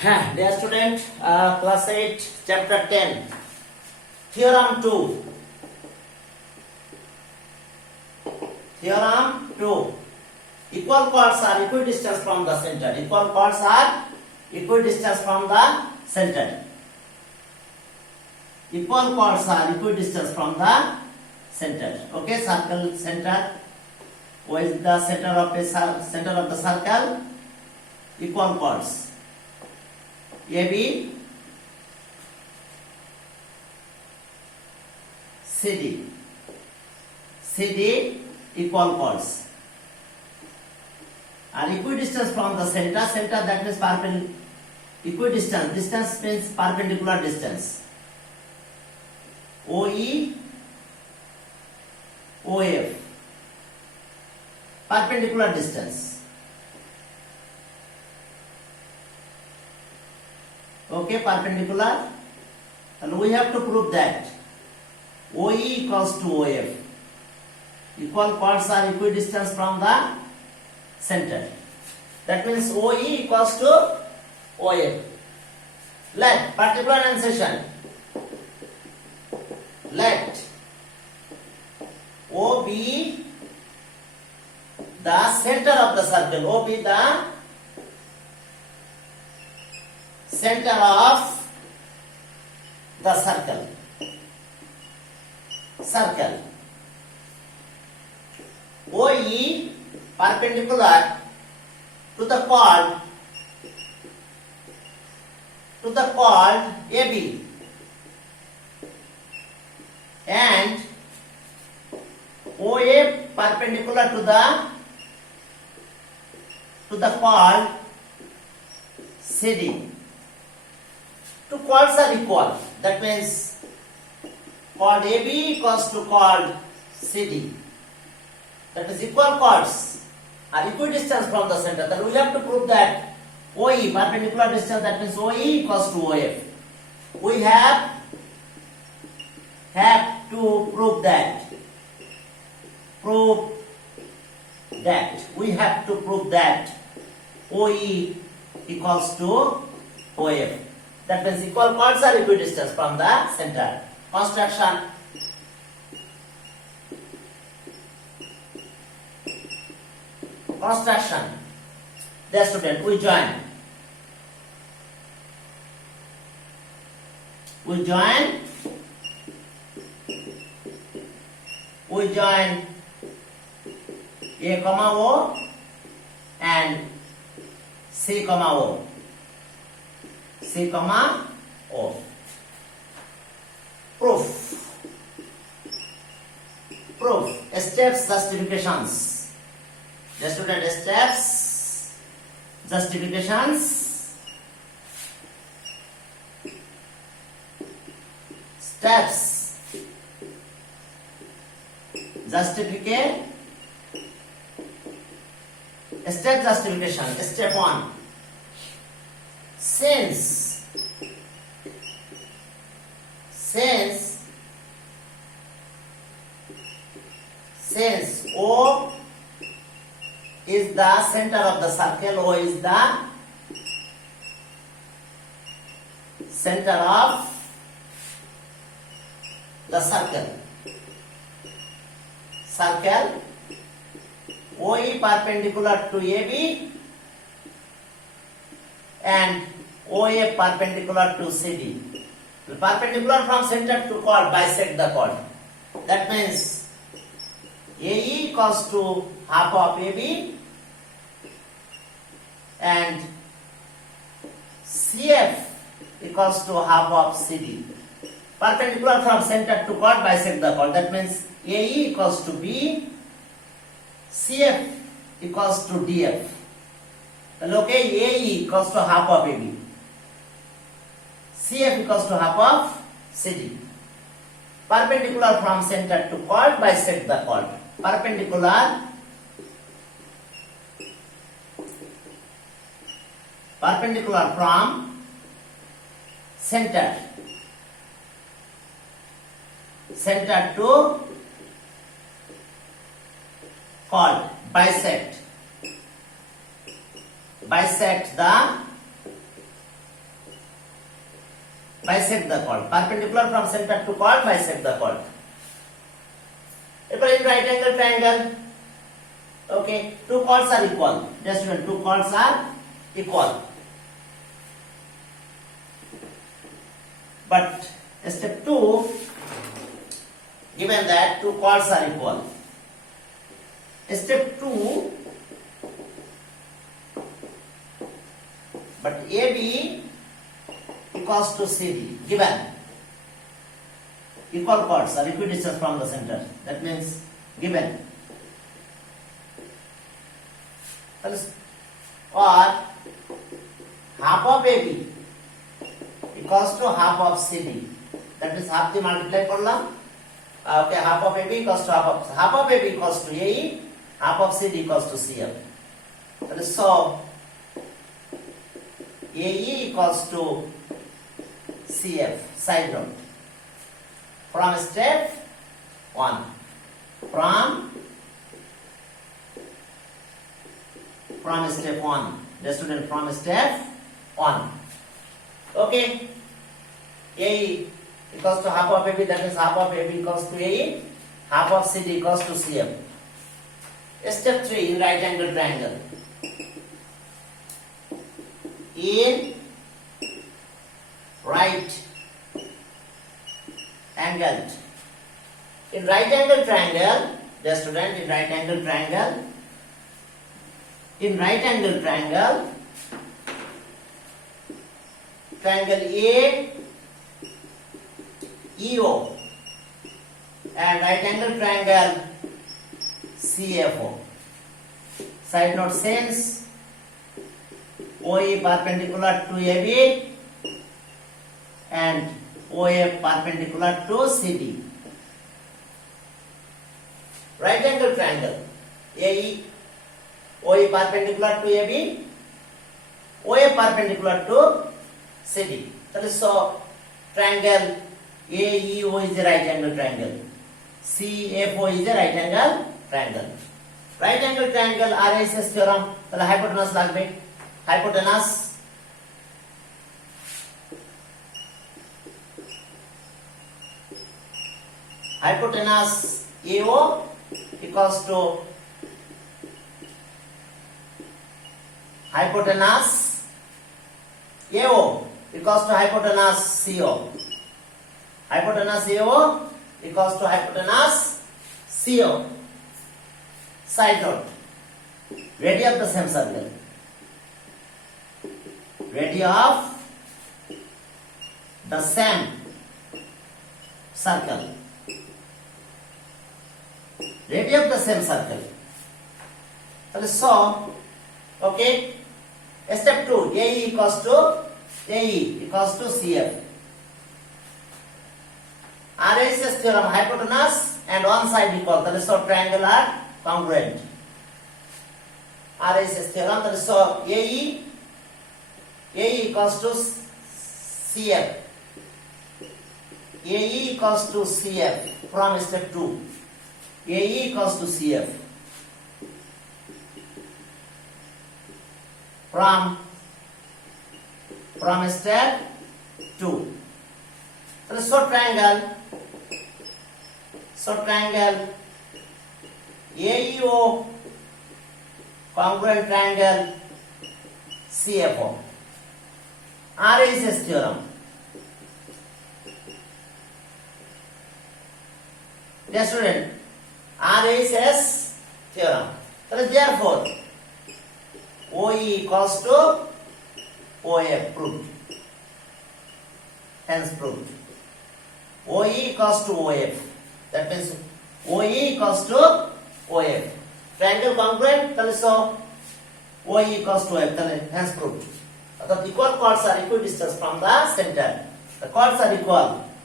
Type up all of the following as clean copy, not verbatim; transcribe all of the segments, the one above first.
Dear student, class 8, chapter 10, theorem 2. Theorem 2. Equal chords are equidistant from the center. Equal chords are equidistant from the center. Equal chords are equidistant from the center. Okay, circle center. What is the center of the circle? Equal chords. AB, CD. CD equal chords are equidistant from the center. Center, that means perpendicular. Equidistant. Distance means perpendicular distance. OE, OF. Perpendicular distance. Okay, perpendicular, and we have to prove that OE equals to OF. Equal chords are equidistant from the center. That means OE equals to OF. Let particular enunciation. Let O be the center of the circle. O be the center of the circle. Circle. OE perpendicular to the chord AB, and OA perpendicular to the chord CD. Two chords are equal. That means chord AB equals to chord CD. That is, equal chords are equidistant from the center. Then we have to prove that OE perpendicular distance. That means OE equals to OF. We have to prove that. We have to prove that OE equals to OF. That means equal chords are equidistant from the center. Construction. The student, we join A comma O and C comma O. C comma O. Proof. Steps, justifications. The student, steps, justifications. Steps, justification. Step justification. Step 1. Since O is the center of the circle, O is the center of the circle. OE perpendicular to AB and OA perpendicular to CD. The perpendicular from center to chord bisect the chord. That means AE equals to half of AB and CF equals to half of CD. Perpendicular from center to chord bisect the chord. That means AE equals to B, CF equals to DF. Okay, AE equals to half of AB. CF equals to half of CD. Perpendicular from center to chord bisect the chord. Perpendicular from center to chord bisect the bisect the chord. Perpendicular from center to chord, bisect the chord. In right angle triangle, okay, two chords are equal. Just when two chords are equal. But step 2, given that two chords are equal. Step 2, but AB equals to CD, given equal chords are equidistant from the center. That means given. Or half of AB equals to half of CD. That means half the multiply korlam. Okay, half of AB equals to half of AB equals to AE, half of CD equals to CF. That is so AE equals to CF. Side note. From step 1. From step 1. The student from step 1. Okay. AE equals to half of AB, that means half of AB equals to AE, half of CD equals to CF. Step 3 in right angle triangle. In right angled. In right angle triangle, the student in right angle triangle. In right angle triangle, triangle A, EO, and right angle triangle CFO. Side note, since OE perpendicular to AB and OA perpendicular to CD. Right angle triangle AE, OE perpendicular to AB, OA perpendicular to CD. That is so triangle AEO is a right angle triangle. CFO is a right angle triangle. Right angle triangle RHS theorem. তাহলে hypotenuse লাগবে. Hypotenuse AO equals to hypotenuse AO equals to hypotenuse CO. Hypotenuse AO equals to hypotenuse CO. Side note, radii of the same circle. Radii of the same circle. Radii of the same circle. So, okay, step 2, AE equals to CF. RHS theorem, hypotenuse and one side equal, that is so triangle are congruent. RHS theorem, that is so AE equals to CF. AE equals to CF from step 2. AE equals to CF from step 2. So triangle AEO congruent triangle CFO. RHS theorem. Dear student, RHS theorem. So therefore, OE equals to OF proved. Hence proved. OE equals to OF. That means OE equals to OF. Triangle congruent, so OE equals to OF. Hence proved. The equal chords are equidistant from the center. The chords are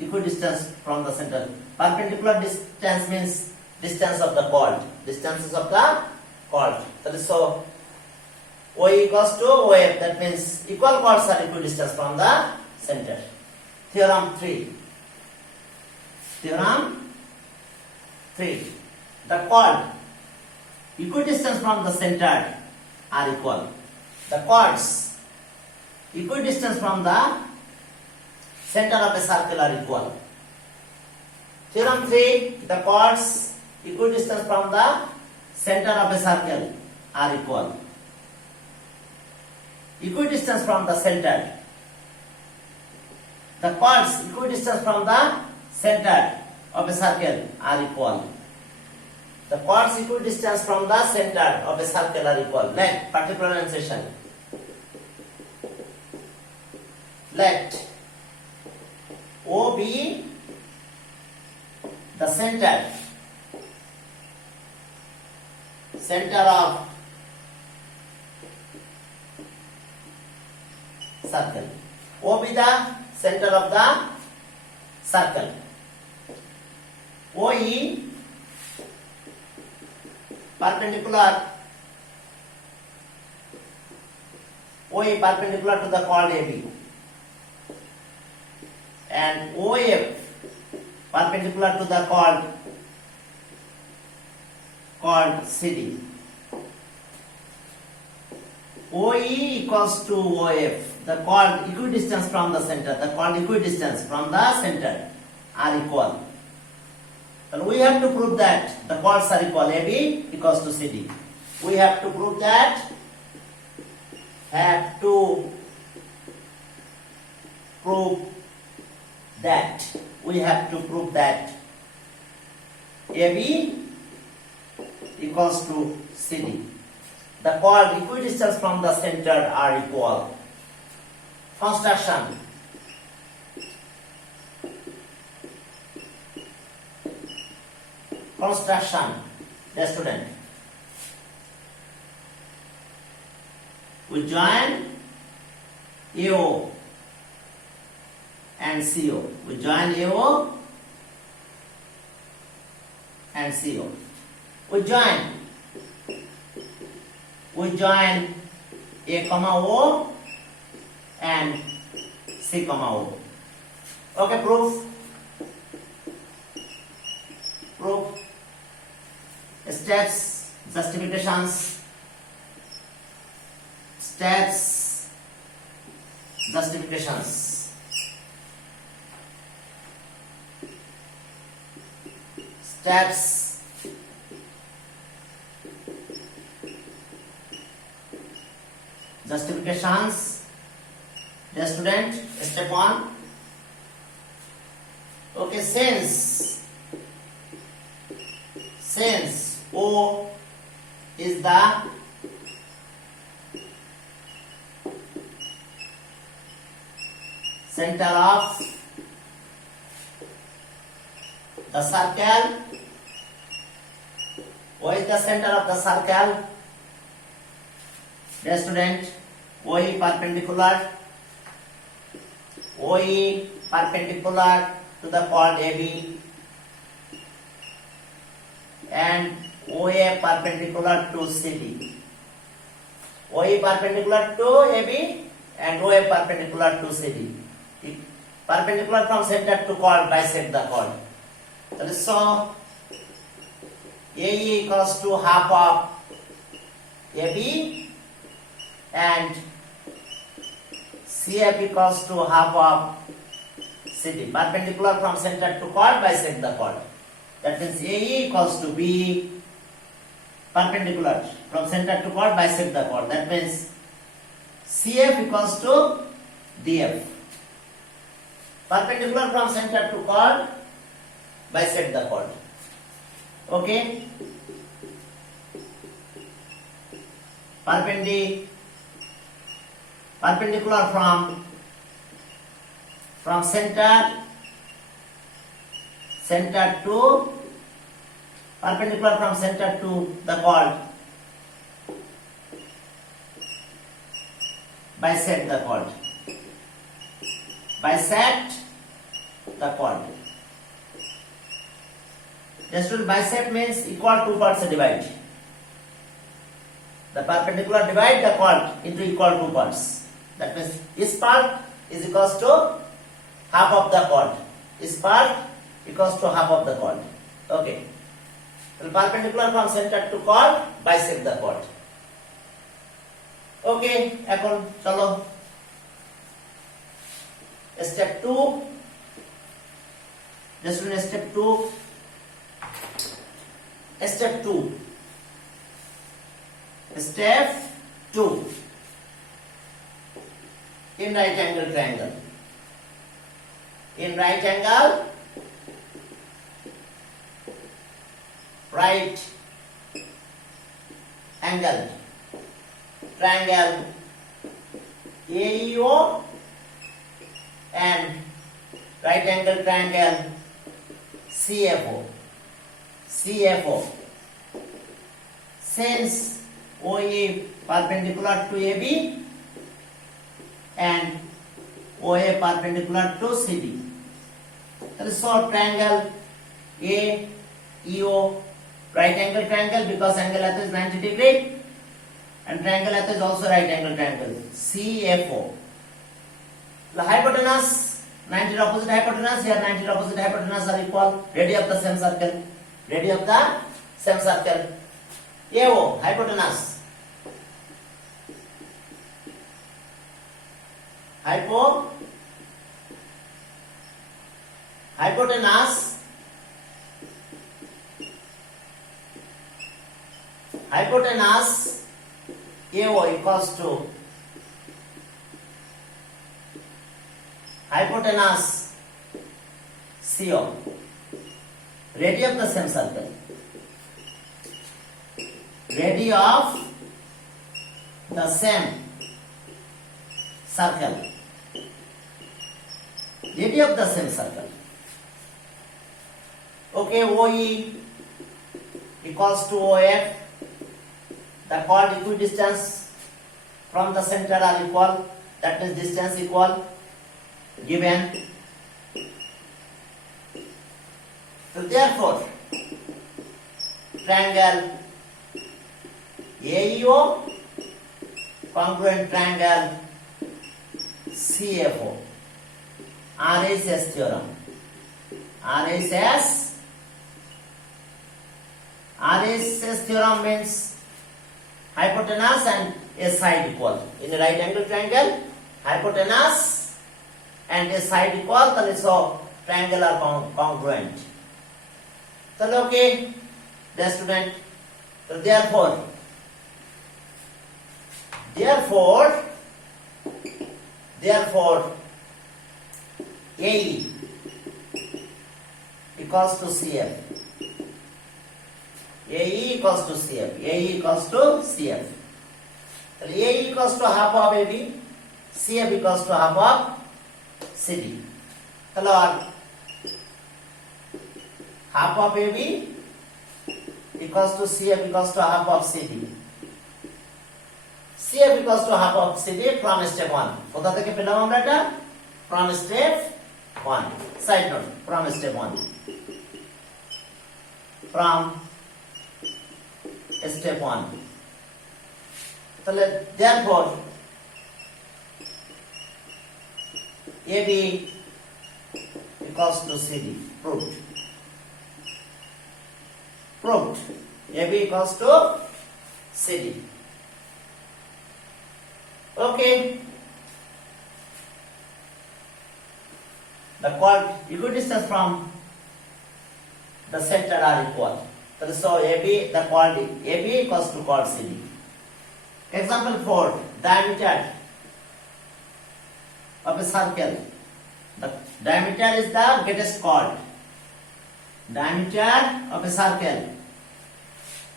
equidistant from the center. Perpendicular distance means distance of the chord. Distances of the chord. That is so OE equals to OF. That means equal chords are equidistant from the center. Theorem 3. The chord equidistant from the center are equal. The chords equidistant from the center of a circle are equal. Theorem 3, the chords equidistant from the center of a circle are equal. Equidistance from the center. The chords equidistant from the center of a circle are equal. The chords equidistance from the center of a circle are equal. Let particularization. Let O be the center of circle. O be the center of the circle. OE perpendicular to the chord AB, and OF perpendicular to the chord CD. OE equals to OF. The chord equidistance from the center. The chord equidistance from the center are equal. And we have to prove that the chords are equal. AB equals to CD. We have to prove that. We have to prove that AB equals to CD. The chord equidistance from the center are equal. Construction. Dear student, we join AO and CO. We join AO and CO. We join A comma O and C comma O. Okay, proof. Steps, justifications. Steps, justifications. Steps, justifications. Dear student, step 1. Okay, since O is the center of the circle. O is the center of the circle. Dear student, OE perpendicular to the chord AB and OA perpendicular to CD. OE perpendicular to AB and OA perpendicular to CD. Perpendicular from center to chord bisect the chord. So AE equals to half of AB and CF equals to half of CD. Perpendicular from center to chord bisect the chord. That means AE equals to B, perpendicular from center to chord bisect the chord. That means CF equals to DF. Perpendicular from center to chord bisect the chord. Okay. Perpendicular from center to perpendicular from center to the chord bisect the chord. Bisect the chord. Just to bisect means equal two parts divide. The perpendicular divide the chord into equal two parts. That means this part is equals to half of the chord. This part equals to half of the chord. Okay. So perpendicular from center to chord bisect the chord. Okay, এখন চলো Step 2. Just in step 2. Step 2. Step 2. In right angle triangle. In right angle. Right angle triangle AEO and right angle triangle CFO. Since OE perpendicular to AB and OA perpendicular to CD. So triangle AEO, right angle triangle, because angle length is 90 degree, and triangle length is also right angle triangle CFO. The hypotenuse, 90 opposite hypotenuse, here 90 opposite hypotenuse are equal. Radius of the same circle. Radius of the same circle. AO, hypotenuse. Hypotenuse. Hypotenuse AO equals to hypotenuse CO. Radius of the same circle. Radius of the same circle. Radius of the same circle. Okay, OE equals to OF. The chord equidistance from the center are equal. That means distance equal. Given. So therefore, triangle AEO congruent triangle CFO. RHS theorem. RHS theorem means hypotenuse and a side equal. In a right angle triangle, hypotenuse and a side equal, so triangle are congruent. So okay, dear student. So therefore, AE equals to CF. AE equals to CF. AE equals to CF. So AE equals to half of AB. CF equals to half of CD. So half of AB equals to CF equals to half of CD. CF equals to half of CD from step 1. কোথা থেকে পেলাম আমরা এটা? From step 1. Side note, from step 1. From step 1. Therefore, AB equals to CD. Proved. AB equals to CD. Okay. The chord equidistance from the center are equal. So AB, the chord AB equals to chord CD. Example 4. Diameter of a circle. The diameter is the greatest chord. Diameter of a circle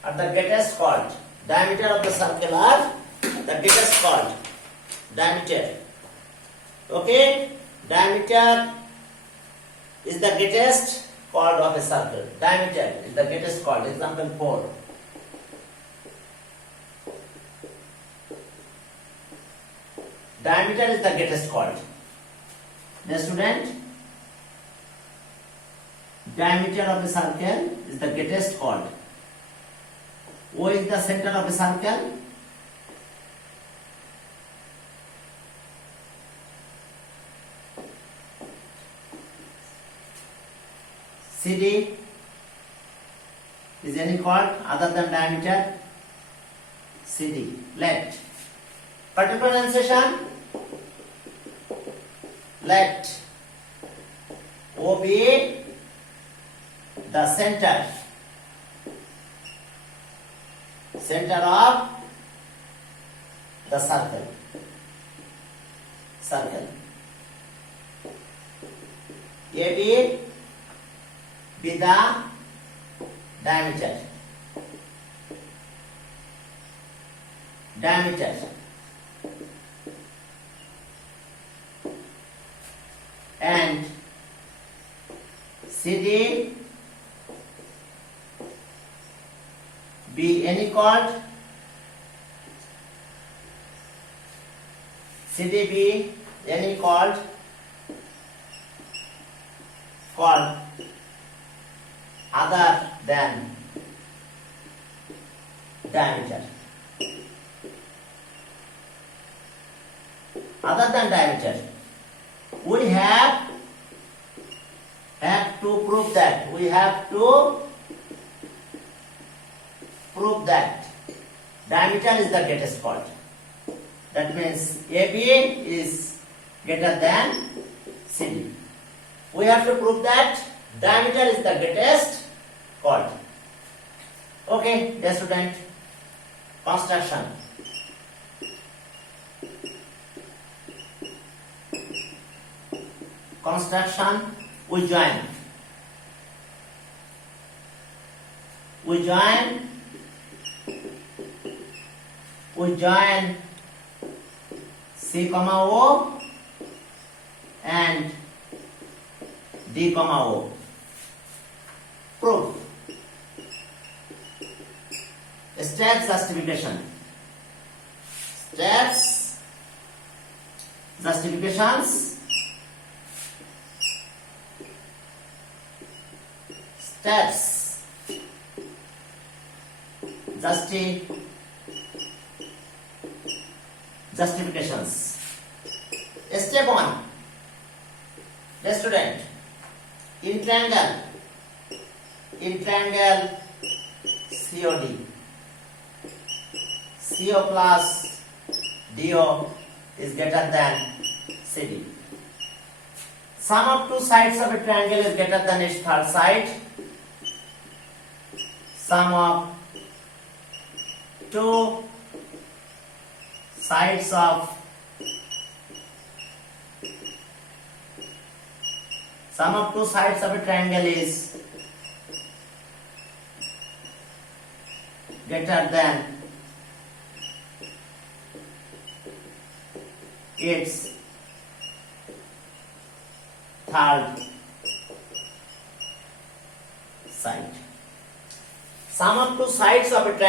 are the greatest chord. Diameter of the circle are the greatest chord. Diameter. Okay? Diameter is the greatest chord of a circle. Diameter is the greatest chord. Example 4. Diameter is the greatest chord. The student, diameter of a circle is the greatest chord. O is the center of a circle. CD is any chord other than diameter. CD. Let. Particular sensation. let O be the center of the circle. AB be the diameter. And CD be any chord. CD be any chord other than diameter. We have to prove that. Diameter is the greatest chord. That means AB is greater than CD. We have to prove that diameter is the greatest chord. Okay, dear student. Construction. We join C, O and D, O. Proof. Steps justifications. Justifications. Step 1. The student, in triangle COD, CO plus DO is greater than CD. Sum of two sides of a triangle is greater than its third side. Sum of two sides of a triangle is greater than its third side. Sum of two sides of a triangle